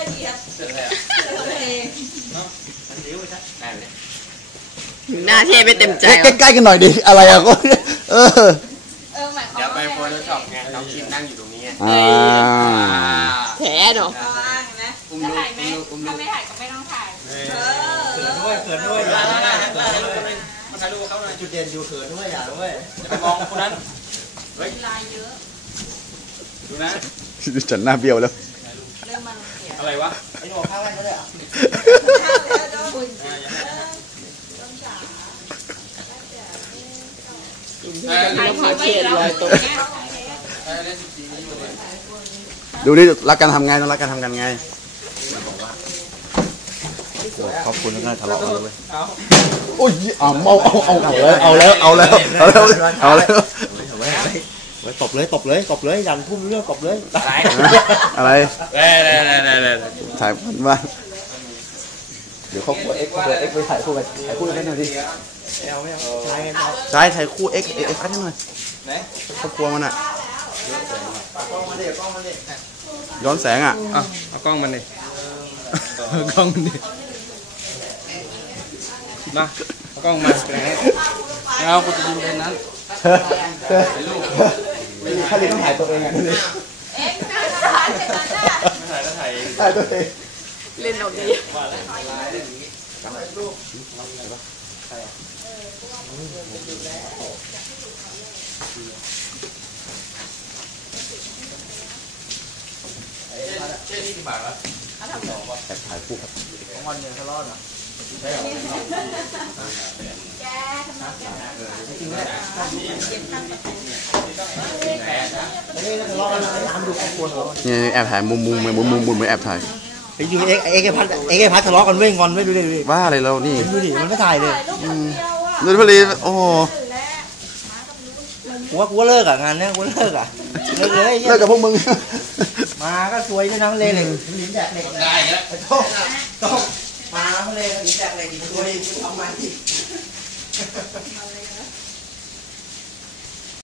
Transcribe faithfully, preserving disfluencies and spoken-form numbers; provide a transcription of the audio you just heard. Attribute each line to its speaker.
Speaker 1: หน้าเทไปเต็มใจ
Speaker 2: ใกล้ๆกันหน่อยดิอะไรอะก็เออ
Speaker 3: เดี๋ยวไปโฟโต้ช็อปไงน้องคิมนั่งอยู่ตรงนี้
Speaker 1: แผลเนาะ
Speaker 3: อุ้มลูกอุ้มลูก
Speaker 4: ถ้าไม่ถ่ายก็ไม่ต้องถ่ายเ
Speaker 5: ขินด้วยเขินด้วยอย่า
Speaker 3: มาถ่ายรูปเขาหน่อย
Speaker 5: จุดเด่นอยู่เขินด้วยอย่าด้วย
Speaker 3: จะไปมองคนนั้น
Speaker 4: เฮ้ยลายเยอะ
Speaker 3: ดูนะ
Speaker 2: ฉันหน้าเบี้ยวแล้ว
Speaker 4: เริ่มมาเสีย
Speaker 3: อะไรวะ
Speaker 5: ไอ้หนูข้าวไว้เขาเลยอ่ะ
Speaker 2: ดูนี่รักกันทำไงต้องรักกันทำกันไงขอบคุณนะทะเลาะกันเลยโอ้ยเอาเอาเอาเอาแล้วเอาแล้วเอาแล้วเอาแล้ว
Speaker 5: ตบเลยตบเลยตบเลยยันพุ่มเรื่องตบเลย
Speaker 2: อะไร
Speaker 3: เล่เล่เล่เล่เล่
Speaker 2: ถ่ายมันมาเดี๋ยวเขาคู่เอ็กซ์เอ็กซ์ไปถ่ายคู่กันถ่ายคู่กันหน่อยดิ
Speaker 5: เอาไม่เอาถ่ายกัน
Speaker 2: ใช่ถ่ายคู่เอ็กซ์เอ็กซ์ให้หน่อยครอบครัวมันอ่ะย้อนแสงอ่ะ
Speaker 3: เอากล้องมันดิกล้องมันดิมาเอากล้องมาเอากูจะยิงเป็นนั้น
Speaker 2: ไม่มีข้าเรียนต้องถ่ายตัวเองอ่ะนี่
Speaker 4: เอ็กซ์ถ่ายเสร็จแล้วนะ
Speaker 3: ไม่ถ่ายก็ถ่าย
Speaker 2: ถ่ายตัวเอง
Speaker 1: เล่นออกดี
Speaker 3: เจ๊นี่กี่บาทวะ
Speaker 2: แต่ถ่ายคู่ครับ
Speaker 5: ของวันเนี่ยทะเลาะเหรอใช่หรอ
Speaker 4: แกทำไมแก
Speaker 5: จริงไหมนี่ทะเลาะกันตามดูครอบครัวเขา
Speaker 2: เนี่ยแอบถ่ายมุมมุมมุมมุมมุมแอบถ่าย
Speaker 5: ไอ้ยูเอ็กเอ็กพัดเอ็กพัดทะเลาะกันเว้ยงอนไม่ดูดิดูดิ
Speaker 2: ว่าอะไรเรานี่
Speaker 5: ดูดิมันไม่ถ่ายเลย
Speaker 2: ดูพลีโอ้
Speaker 5: กูว่ากูเลิกอ่ะงานเนี้ยกูเลิกอ่ะเลิกเลย
Speaker 2: เลิกกับพวกมึง
Speaker 5: มาก็สวยด้วยนะเล่เหล็กลิ้นแดกเหล็กได้แล้วต้องต้องมาเขาเลยลิ้นแดกเหล็กสวยทำไม